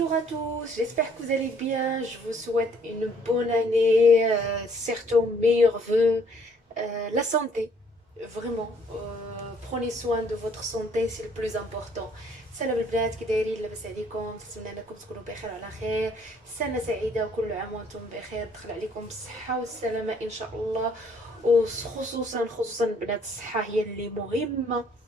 Bonjour à tous, j'espère que vous allez bien. Je vous souhaite une bonne année, surtout meilleurs vœux, la santé, vraiment. Prenez soin de votre santé, c'est le plus important. سلام البنات، كي دايرين؟ لاباس عليكم؟ نتمنى انكم تكونوا بخير وعلى خير. سنه سعيده وكل عام وانتم بخير، تدخل عليكم بالصحه والسلامه ان شاء الله. وخصوصا البنات، الصحه هي اللي مهمه،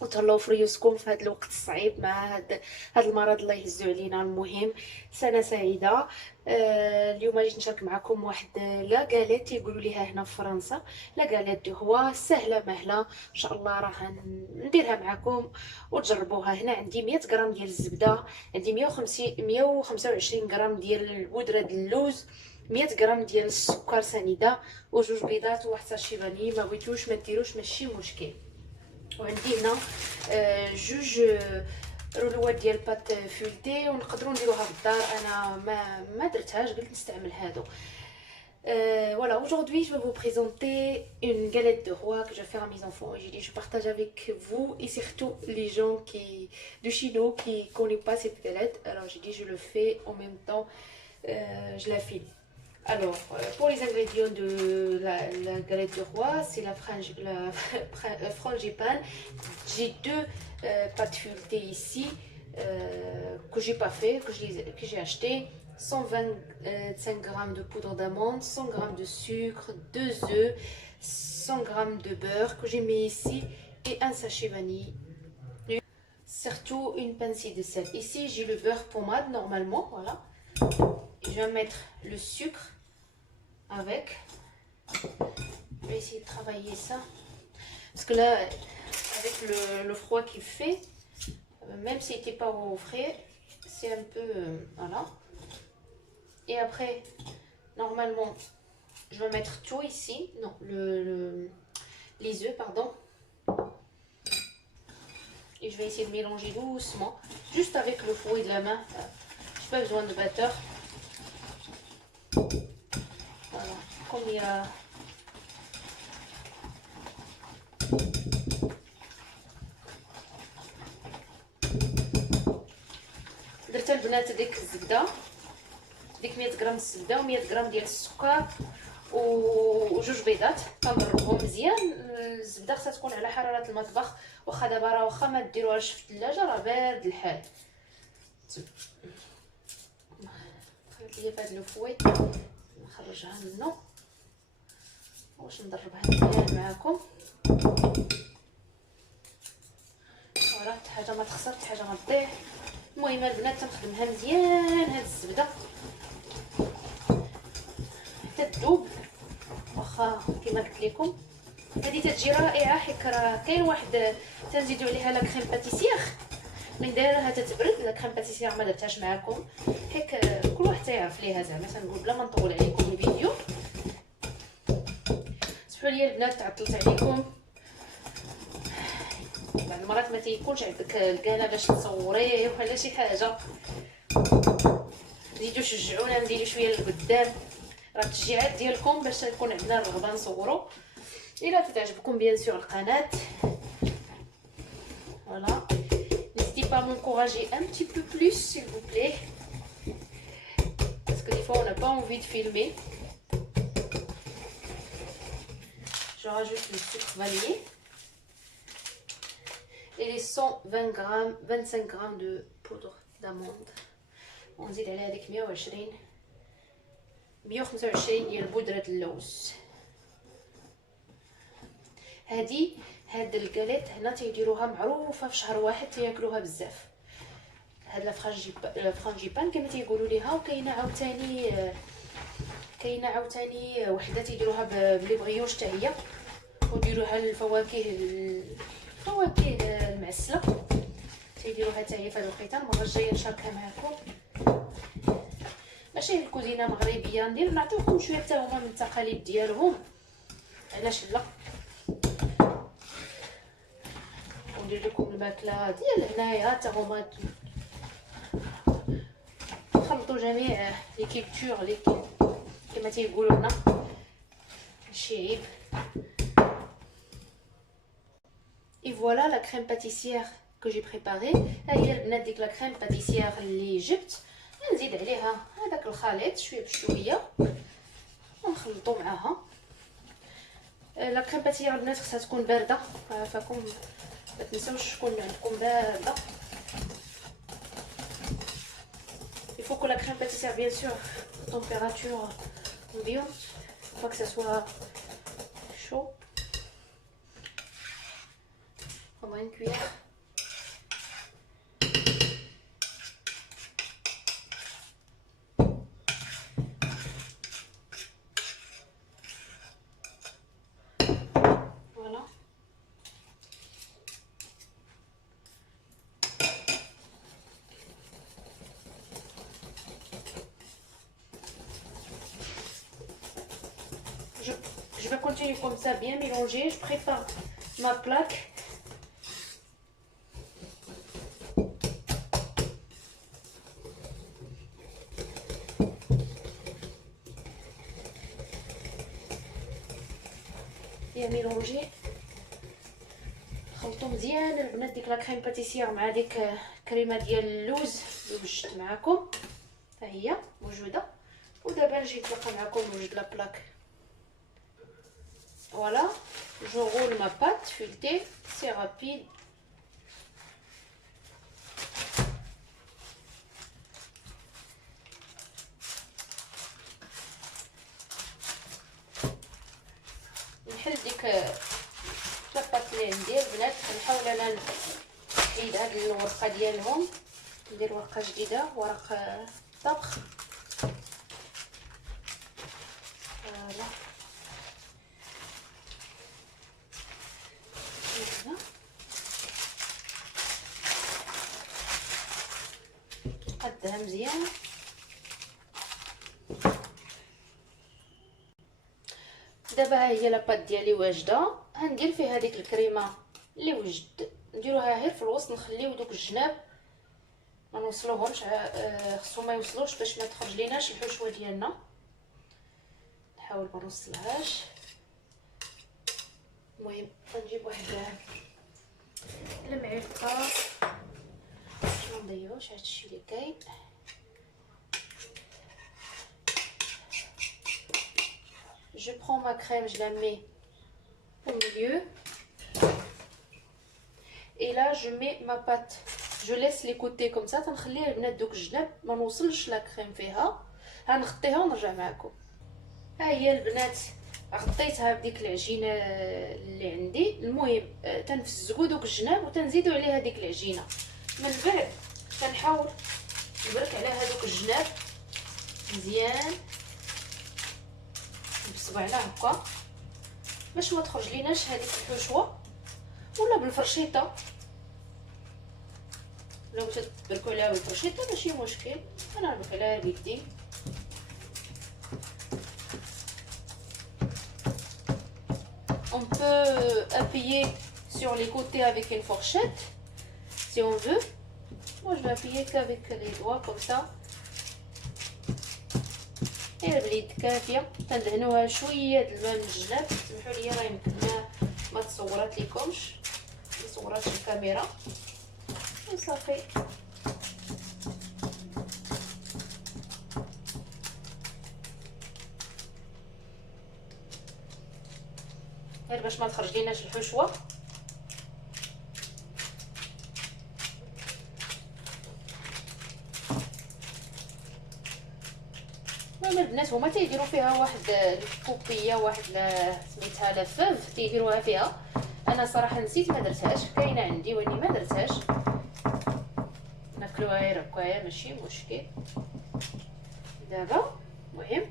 وتهلاو في ريوسكم في هذا الوقت الصعيب مع هذا المرض الله يهزو علينا. المهم سنه سعيده. اليوم جيت نشارك معكم واحد لا غاليت يقولوا ليها هنا في فرنسا، لا غاليت دو هو سهله مهله ان شاء الله. راح نديرها معكم وتجربوها. هنا عندي 100 غرام ديال الزبده، عندي 125 غرام ديال بودره اللوز، 100 غرام ديال السكر سنيده، وجوج بيضات وواحد ساشي فاني. ما بغيتوش ما ديروش، ماشي مشكل. وعندي هنا جوج رولوات ديال بات فولتي، ونقدروا نديروها في الدار. انا ما درتهاش، قلت نستعمل هادو. Voilà, aujourd'hui je vais vous présenter une galette de roi que je vais faire à mes enfants, et j'ai dit je partage avec vous et surtout les gens de chez nous qui ne connaissent pas cette galette. Alors j'ai dit je le fais en même temps, je la filme. Alors, pour les ingrédients de la galette de roi, c'est la frangipane. J'ai deux pâtes feuilletées ici que j'ai pas fait, que j'ai acheté. 125 g de poudre d'amande, 100 g de sucre, 2 œufs, 100 g de beurre que j'ai mis ici et un sachet vanille. Surtout une pincée de sel. Ici, j'ai le beurre pommade normalement, voilà. Et je vais mettre le sucre avec. Je vais essayer de travailler ça. Parce que là, avec le froid qu'il fait, même s'il n'était pas au frais, c'est un peu... voilà. Et après, normalement, je vais mettre tout ici. Non, les œufs, pardon. Et je vais essayer de mélanger doucement, juste avec le fouet de la main. Je n'ai pas besoin de batteur. Voilà, comme il y a... درت البنات ديك الزبده، ديك 100 غرام الزبده و100 غرام ديال السكر وجوج بيضات. كنضربهم مزيان. الزبده خصها تكون على حراره المطبخ، واخا دابا راه واخا ما ديروهاش في الثلاجه راه بارد الحال. خليت ليا بهاد لو فوي نخرجها منه واش نضربها مزيان معاكم. فوالا، حتى حاجه ما تخسر، حتى حاجه ما تضيع. المهم البنات تنخدمها مزيان هاد الزبده حتى تذوب. واخا كما قلت لكم هذه تتجي رائعه، حيت راه كاين واحد تنزيدو عليها لا كريم باتيسير من دايرها تتبرد. لا كريم باتيسير ما درتهاش معكم، حيت كل واحد تيعرف ليها زعما. تنقول بلا ما نطول عليكم الفيديو. سمحوا لي البنات تعطلت عليكم. بعض المرات ما تيكونش عندك الكاله باش تصوريه ولا شي حاجه. زيدوا شجعونا نديروا شويه لقدام، راه التشجيعات ديالكم باش تكون عندنا الرغبه نصوروا. الى تعجبكم بيان سور القناه، voilà, n'hésitez pas à m'encourager un petit peu plus s'il vous plaît, parce que des fois on n'a pas envie de filmer. Je rajoute le sucre vanillé et les 120 grammes 25 grammes de poudre d'amande. ونزيد عليها هذيك 125 ديال بودره اللوز. هاد الكاليت هنا تيديروها معروفه في شهر واحد، تياكلوها بزاف. هاد الفرانجيبان كما تيقولوا ليها. وكاينه عاوتاني وحده تيديروها بلي بغيوش حتى هي، وديروها للفواكه المعسله، تيديروها حتى هي في هاد الوقيته. المره الجايه نشاركها معكم. ماشي الكوزينه مغربيه، نعطيكم شويه حتى هما من التقاليد ديالهم، علاش لا. وندير لكم الماكله ديال هنايا حتى هما. نخلطوا جميع لي كيلتور كما تيقولوا لنا، ماشي عيب. Et voilà, la crème pâtissière que j'ai préparé. هي البنات ديك لا كريم باتيسيير اللي جبت، نزيد عليها هذاك الخليط شويه بشويه ونخلطو معاها. لا كريم باتيسيير البنات خصها تكون بارده، عافاكم ما تنساوش تكون عندكم بارده. il faut que la crème pâtissière bien sûr température ambiante, pas que ça soit chaud. On va une cuillère. Voilà. Je vais continuer comme ça, bien mélanger. Je prépare ma plaque. bien mélanger. خلطوا مزيان البنات ديك لا كريم باتيسير مع ديك كريمه ديال اللوز اللي وجدت معكم، ها هي موجوده. ودابا نجي نتلاقى معكم نوجد لا بلاك. Voilà, je roule ma pâte feuilletée, c'est rapide. نحل ديك لاباط اللي عندي البنات، نحاول انا نحيد هاد الورقه ديالهم، ندير ورقه جديده، ورق طبخ. فوالا نقدها مزيان. دابا ها هي لاباط ديالي واجده، غندير فيها هذيك الكريمه اللي وجدت، نديروها غير في الوسط، نخليو دوك الجناب ما نوصلوهمش، خصهم ما يوصلوش باش ما تخرج ليناش الحشوه ديالنا. نحاول ما نوصلهاش. المهم نجيب واحد المعلقه باش ما نضيعوش هادشي اللي كاين. Je prends ma crème, je la mets au milieu. Et là, je mets ma pâte. Je laisse les côtés comme ça. تنخليها البنات دوك الجناب ما نوصلش لا كريم فيها. غنغطيها ونرجع معكم. ها هي البنات غطيتها بديك العجينه اللي عندي. المهم تنفزقوا دوك الجناب وتنزيدوا عليها ديك العجينه. من بعد تنحاول نبرك على هذوك الجناب مزيان بصبعنا هكا باش ما تخرج ليناش هذيك الحشوه، ولا بالفرشيطه. لو تبركوا عليها بالفرشيطه ماشي مشكل، انا نبرك عليها بيدي. On peut appuyer sur les côtés avec une fourchette si on veut. Moi je vais appuyer qu'avec les doigts comme ça. غير باليد كافيه. تندهنوها شويه د الماء من الجناب. سمحوا لي راه يمكن ما تصورات لكمش، ما صوراتش الكاميرا وصافي. غير باش ما تخرج ليناش الحشوه. المهم البنات هما تيديروا فيها واحد الكوبيه، واحد سميتها لفاف تيديروها فيها. انا صراحه نسيت ما درتهاش، كاينه عندي واني ما درتهاش. ناكلوها غير هكايا ماشي مشكل. دابا المهم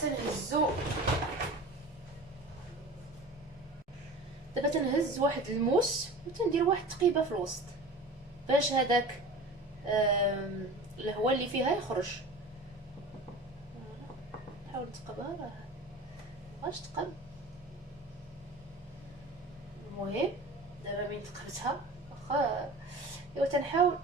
تنهزو. دابا تنهز واحد الموس وتندير واحد تقيبه في الوسط باش هذاك الهواء اللي فيها يخرج. نحاول نتقبها، راه مابغاش تقب. المهم دابا من تقبتها واخا ايوا تنحاول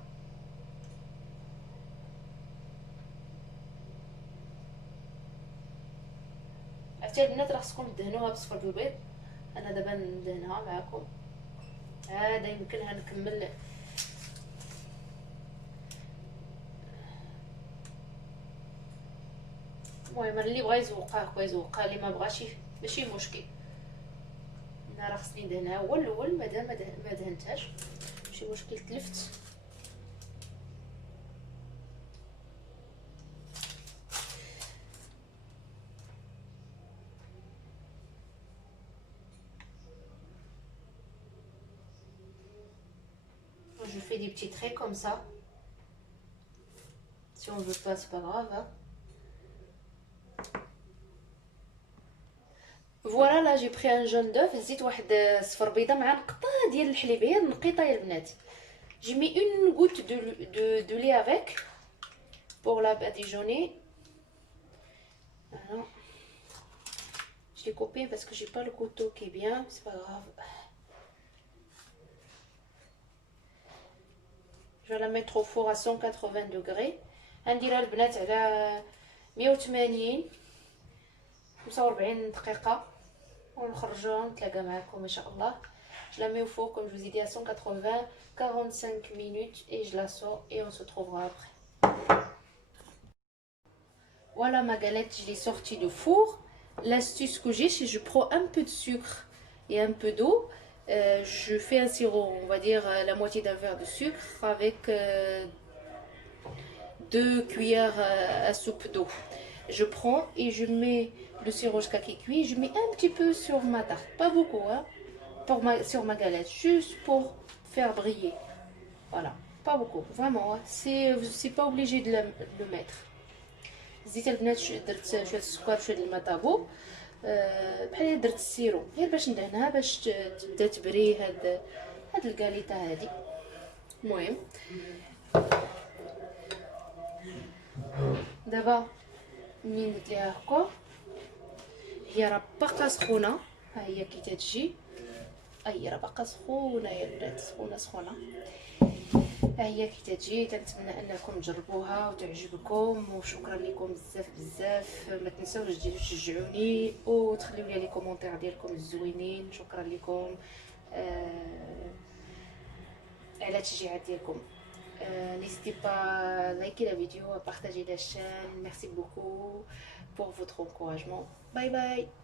عرفتي البنات راه خصكم تدهنوها بصفر البيض. انا دابا ندهنها معكم. هذا يمكن هنكمل. المهم اللي بغى يزوقها هو يزوقها، اللي ما بغاش ماشي مشكل. انا راه خصني ندهنها هو الاول، مادام ما دهنتهاش ماشي مشكل. تلفت je fais des petits traits comme ça. Si on veut pas, c'est pas grave, hein. Voilà, là j'ai pris un jaune d'œuf, زيت واحد صفر بيضه مع نقطه ديال الحليب، هي نقيطه يا البنات. J'ai mis une goutte de lait avec pour la badigeonner. Voilà. Je l'ai coupé parce que j'ai pas le couteau qui est bien, c'est pas grave. Je vais la mettre au four à 180 degrés. غنديرها البنات على 180 45 دقيقة ونخرجوها نتلاقى معكم ان شاء الله. Je la mets au four comme je vous ai dit à 180 45 minutes et je la sors et on se trouvera après. Voilà ma galette, je l'ai sortie du four. L'astuce que j'ai, c'est que je prends un peu de sucre et un peu d'eau. Je fais un sirop, on va dire la moitié d'un verre de sucre avec 2 cuillères à soupe d'eau. Je prends et je mets le sirop jusqu'à qui cuit. Je mets un petit peu sur ma tarte, pas beaucoup, hein, sur ma galette, juste pour faire briller. Voilà, pas beaucoup, vraiment, hein. C'est pas obligé de le mettre. زيت البنات درت شويه السكر شويه الماء طابو، بحال درت السيرو غير باش ندهنها باش تبدا تبري هاد الكاليطه هادي. المهم دابا منين درت ليها هكا هي راه باقا سخونه، ها هي كي تتجي، هي راه باقا سخونه يا البنات، سخونه. ها هي كي تجي. تنتمنى انكم تجربوها وتعجبكم، وشكرا لكم بزاف. ما تنساوش ديروا تشجعوني وتخليوا لي كومونتير ديالكم الزوينين. شكرا لكم على التشجيعات ديالكم. N'hésitez pas à liker la vidéo, à partager la chaîne. Merci beaucoup pour votre encouragement. Bye bye.